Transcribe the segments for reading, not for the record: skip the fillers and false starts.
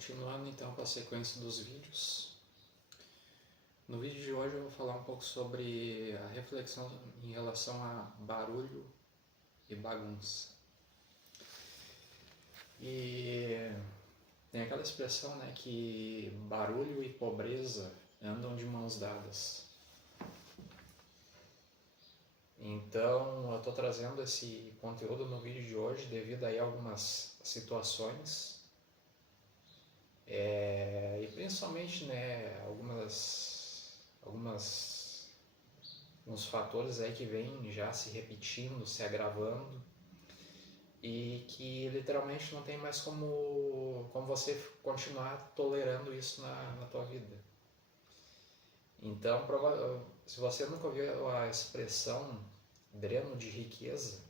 Continuando então com a sequência dos vídeos. No vídeo de hoje eu vou falar um pouco sobre a reflexão em relação a barulho e bagunça. E tem aquela expressão, né, que barulho e pobreza andam de mãos dadas. Então eu estou trazendo esse conteúdo no vídeo de hoje devido aí a algumas situações e principalmente, né, alguns fatores aí que vêm já se repetindo, se agravando e que literalmente não tem mais como você continuar tolerando isso na tua vida. Então, se você nunca ouviu a expressão dreno de riqueza,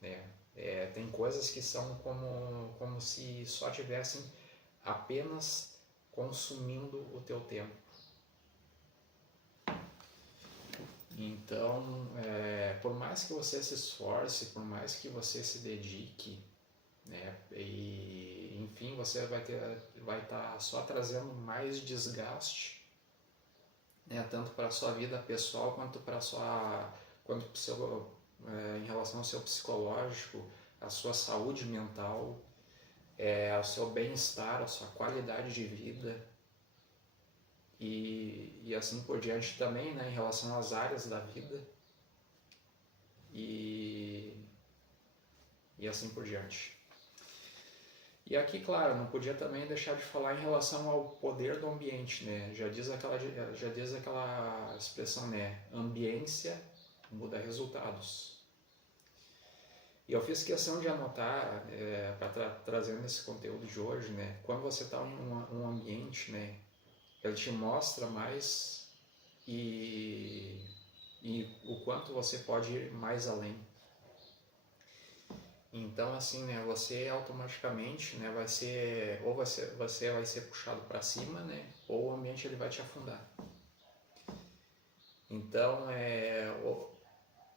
né, tem coisas que são como se só tivessem apenas consumindo o teu tempo. Então, por mais que você se esforce, por mais que você se dedique, né, e enfim, você vai estar só trazendo mais desgaste, né, tanto para a sua vida pessoal quanto em relação ao seu psicológico, à sua saúde mental, ao seu bem-estar, à sua qualidade de vida e assim por diante também, né, em relação às áreas da vida e assim por diante. E aqui, claro, não podia também deixar de falar em relação ao poder do ambiente, né? Já diz aquela expressão, né? Ambiência muda resultados. E eu fiz questão de anotar, para trazendo esse conteúdo de hoje, né? Quando você está em um ambiente, né? Ele te mostra mais e o quanto você pode ir mais além. Então, assim, né, você automaticamente, né, ou você vai ser puxado para cima, né, ou o ambiente ele vai te afundar. Então,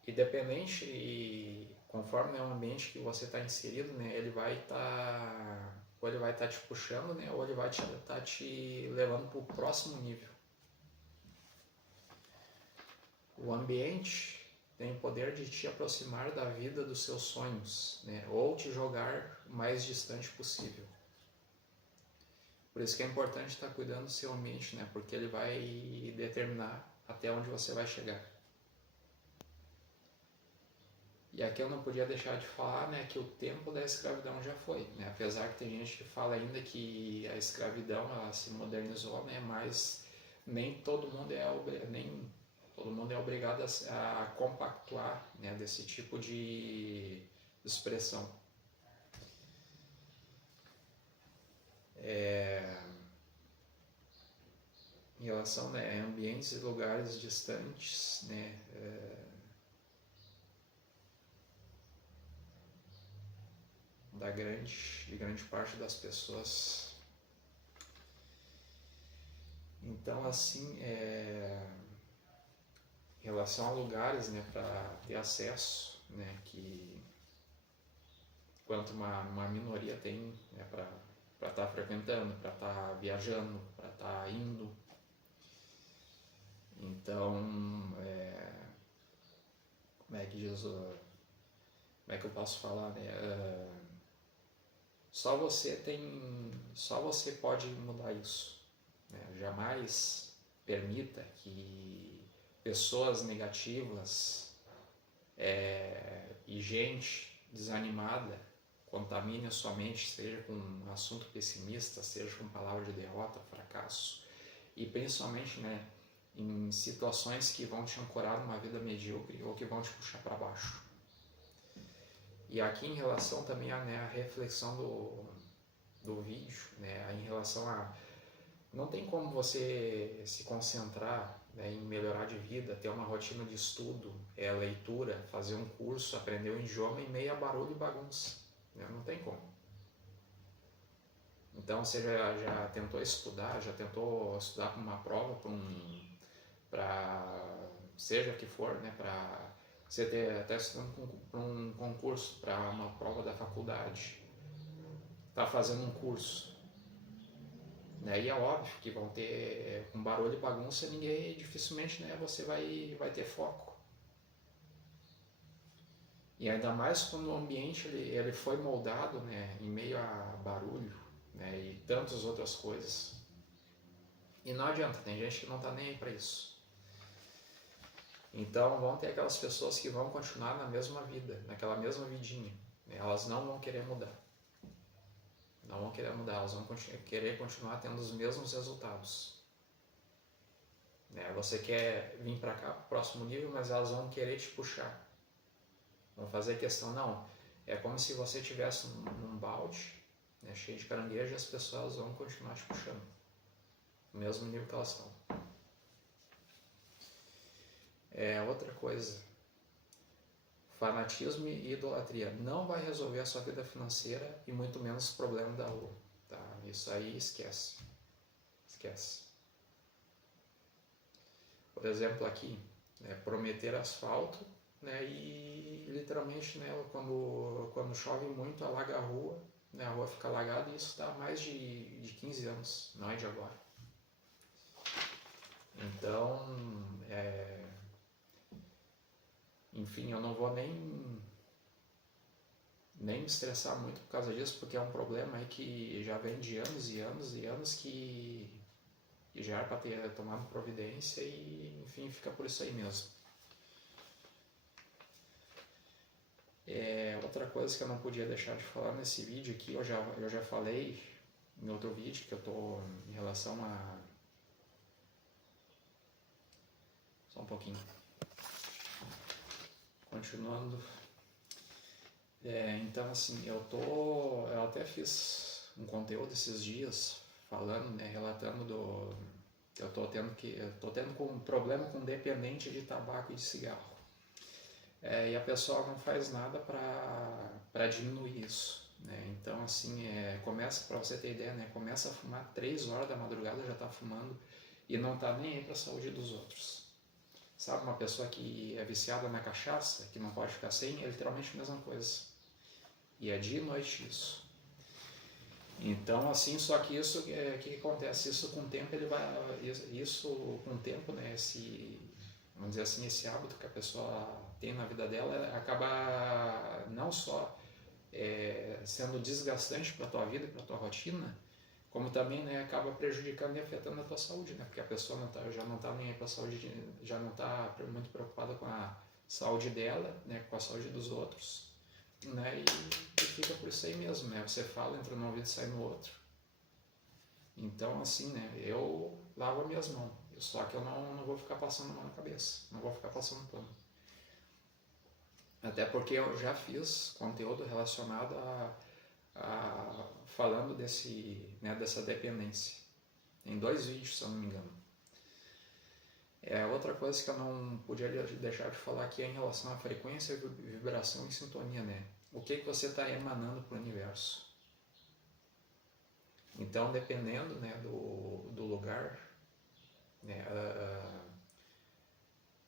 independente e conforme o ambiente que você está inserido, né, ele vai estar te puxando, né, ou ele vai estar te levando para o próximo nível. O ambiente tem o poder de te aproximar da vida dos seus sonhos, né? Ou te jogar o mais distante possível. Por isso que é importante estar cuidando do seu ambiente, né? Porque ele vai determinar até onde você vai chegar. E aqui eu não podia deixar de falar, né, que o tempo da escravidão já foi, né? Apesar que tem gente que fala ainda que a escravidão ela se modernizou, né? Mas nem todo mundo é obrigado a compactuar, né, desse tipo de expressão. Em relação, né, a ambientes e lugares distantes, né, de grande parte das pessoas. Então, assim, em relação a lugares, né, para ter acesso, né, que quanto uma minoria tem, né, para estar frequentando, para estar viajando, para estar indo. Então, como é que eu posso falar, né? Só você pode mudar isso, né? Jamais permita que pessoas negativas e gente desanimada contamine a sua mente, seja com um assunto pessimista, seja com palavra de derrota, fracasso, e principalmente, né, em situações que vão te ancorar numa vida medíocre ou que vão te puxar para baixo. E aqui em relação também a reflexão do vídeo, né, em relação a não tem como você se concentrar, né, em melhorar de vida, ter uma rotina de estudo, leitura, fazer um curso, aprender um idioma em meio a barulho e bagunça, né? Não tem como. Então você já tentou estudar para uma prova, seja que for, né, para você até estudando para um concurso, para uma prova da faculdade, está fazendo um curso, né? E é óbvio que vão ter, com barulho e bagunça, ninguém, dificilmente, né, você vai ter foco. E ainda mais quando o ambiente ele foi moldado, né, em meio a barulho, né, e tantas outras coisas. E não adianta, tem gente que não está nem aí para isso. Então vão ter aquelas pessoas que vão continuar na mesma vida, naquela mesma vidinha. Elas não vão querer mudar. Não vão querer mudar, elas vão querer continuar tendo os mesmos resultados. Você quer vir para cá, para o próximo nível, mas elas vão querer te puxar. Vão fazer questão, não. É como se você estivesse num balde, né, cheio de caranguejo, e as pessoas vão continuar te puxando. No mesmo nível que elas estão. Outra coisa. Fanatismo e idolatria não vai resolver a sua vida financeira e muito menos o problema da rua. Tá? Isso aí esquece. Esquece. Por exemplo, aqui, prometer asfalto, né, e literalmente, né, quando chove muito alaga a rua, né, a rua fica alagada, e isso está há mais de 15 anos, não é de agora. Então, enfim, eu não vou nem me estressar muito por causa disso, porque é um problema aí que já vem de anos e anos e anos que já era para ter tomado providência e, enfim, fica por isso aí mesmo. Outra coisa que eu não podia deixar de falar nesse vídeo aqui, eu já falei em outro vídeo, que eu tô em relação a... Só um pouquinho. Continuando. Então, assim, eu até fiz um conteúdo esses dias falando, né, relatando eu tô tendo um problema com dependente de tabaco e de cigarro. E a pessoa não faz nada para diminuir isso, né? Então, assim, começa, para você ter ideia, né, começa a fumar 3 horas da madrugada, já está fumando e não está nem aí para a saúde dos outros. Sabe, uma pessoa que é viciada na cachaça, que não pode ficar sem, é literalmente a mesma coisa. E é dia e noite isso. Então, assim, só que isso, que acontece? Isso com o tempo, com o tempo, né, vamos dizer assim, esse hábito que a pessoa tem na vida dela, acaba não só sendo desgastante para a tua vida e para a tua rotina, como também, né, acaba prejudicando e afetando a tua saúde, né, porque a pessoa já não está nem aí para a saúde, já não está muito preocupada com a saúde dela, né, com a saúde dos outros, né, e fica por isso aí mesmo, né, você fala, entra num ouvido e sai no outro. Então, assim, né, eu lavo as minhas mãos, só que eu não vou ficar passando a mão na cabeça, não vou ficar passando pano. Até porque eu já fiz conteúdo relacionado falando dessa dependência. Em 2 vídeos, se eu não me engano. Outra coisa que eu não podia deixar de falar aqui é em relação à frequência, vibração e sintonia, né? O que você está emanando para o universo. Então, dependendo, né, do lugar, né,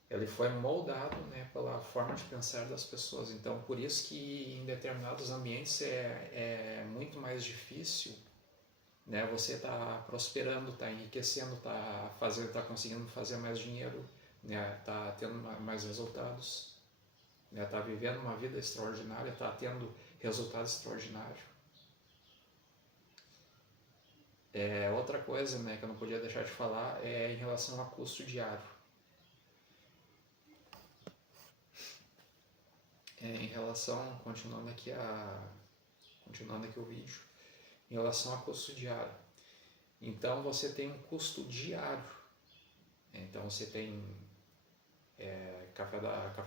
ele foi moldado, né, pela forma de pensar das pessoas. Então, por isso que em determinados ambientes é muito mais difícil, né, você está prosperando, está enriquecendo, está conseguindo fazer mais dinheiro, né, está tendo mais resultados, né, está vivendo uma vida extraordinária, está tendo resultado extraordinário. Outra coisa, né, que eu não podia deixar de falar é em relação a custo diário. Em relação, continuando aqui o vídeo, em relação a custo diário. Então você tem um custo diário. Então você tem café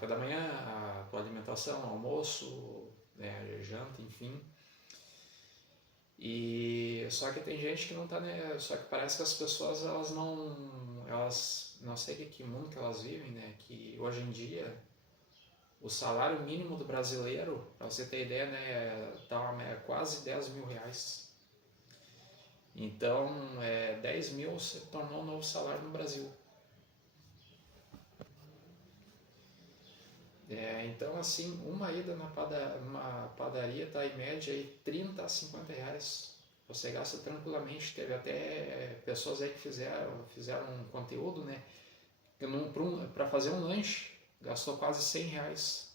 da manhã, a tua alimentação, almoço, janta, enfim. E só que tem gente que não tá, né? Só que parece que as pessoas elas não sei que mundo que elas vivem, né? Que hoje em dia o salário mínimo do brasileiro, para você ter ideia, né, tá quase 10 mil reais. Então, 10 mil se tornou um novo salário no Brasil. Então, assim, uma ida numa padaria está em média aí 30 a 50 reais. Você gasta tranquilamente. Teve até pessoas aí que fizeram um conteúdo, né? Para fazer um lanche, gastou quase R$ 100.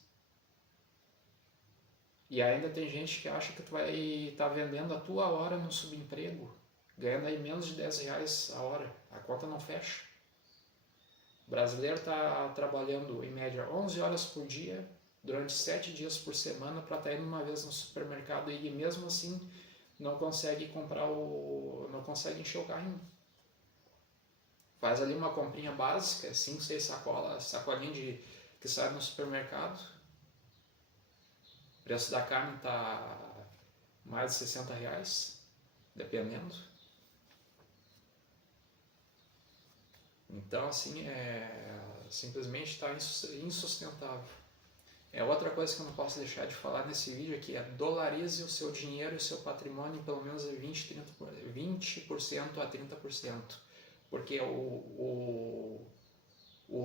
E ainda tem gente que acha que tu vai estar vendendo a tua hora no subemprego, ganhando aí menos de R$ 10 a hora. A conta não fecha. O brasileiro está trabalhando em média 11 horas por dia, durante 7 dias por semana, para estar indo uma vez no supermercado e mesmo assim não consegue não consegue encher o carrinho. Faz ali uma comprinha básica, 5, 6 sacolinhas que sai no supermercado. O preço da carne está mais de R$ 60, dependendo. Então, assim, simplesmente está insustentável. Outra coisa que eu não posso deixar de falar nesse vídeo aqui é: dolarize o seu dinheiro e o seu patrimônio em pelo menos 20% a 30%. Porque o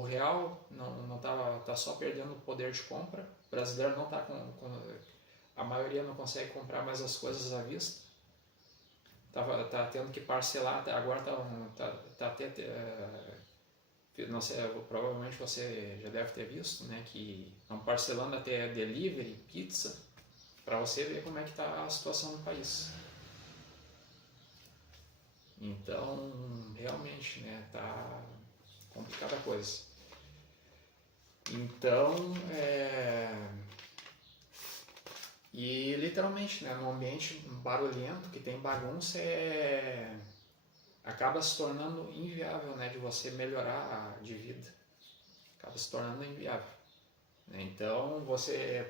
real não tá só perdendo o poder de compra. O brasileiro não está a maioria não consegue comprar mais as coisas à vista. Tá tendo que parcelar, agora não sei, provavelmente você já deve ter visto, né, que estão parcelando até delivery, pizza, para você ver como é que está a situação no país. Então, realmente, né, tá complicada a coisa. Então, e literalmente, né, num ambiente barulhento, que tem bagunça, acaba se tornando inviável, né, de você melhorar de vida. Acaba se tornando inviável. Então,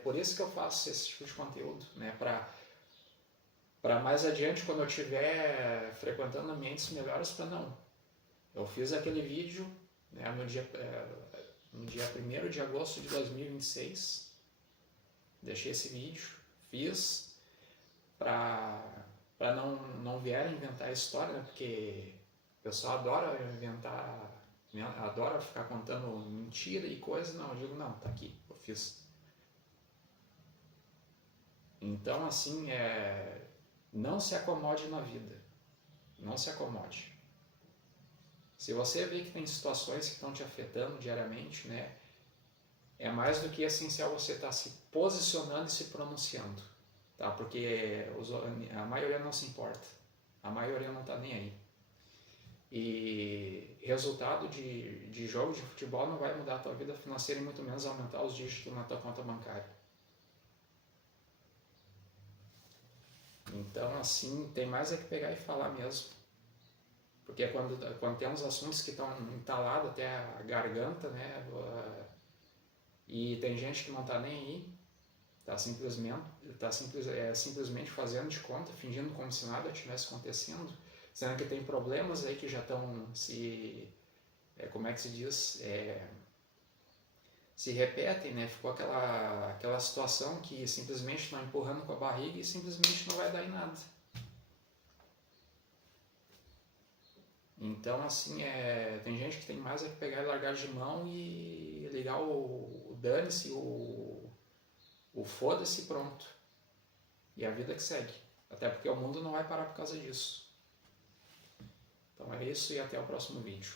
por isso que eu faço esse tipo de conteúdo, né, para mais adiante, quando eu estiver frequentando ambientes melhores, eu fiz aquele vídeo, né, no dia 1º de agosto de 2026, deixei esse vídeo, fiz para não vierem inventar história, né, porque o pessoal adora adora ficar contando mentira e coisa. Não, eu digo, não, tá aqui, eu fiz. Então, assim, não se acomode na vida. Não se acomode. Se você vê que tem situações que estão te afetando diariamente, né, é mais do que essencial você estar se posicionando e se pronunciando, tá? Porque a maioria não se importa. A maioria não está nem aí. E resultado de jogo de futebol não vai mudar a tua vida financeira e muito menos aumentar os dígitos na tua conta bancária. Então, assim, tem mais é que pegar e falar mesmo. Porque quando tem uns assuntos que estão entalados até a garganta, né? E tem gente que não está nem aí, está simplesmente fazendo de conta, fingindo como se nada estivesse acontecendo, sendo que tem problemas aí que já estão como é que se diz, se repetem, né? Ficou aquela situação que simplesmente estão empurrando com a barriga e simplesmente não vai dar em nada. Então, assim, tem gente que tem mais é que pegar e largar de mão e ligar o dane-se, o foda-se, pronto. E a vida que segue. Até porque o mundo não vai parar por causa disso. Então é isso e até o próximo vídeo.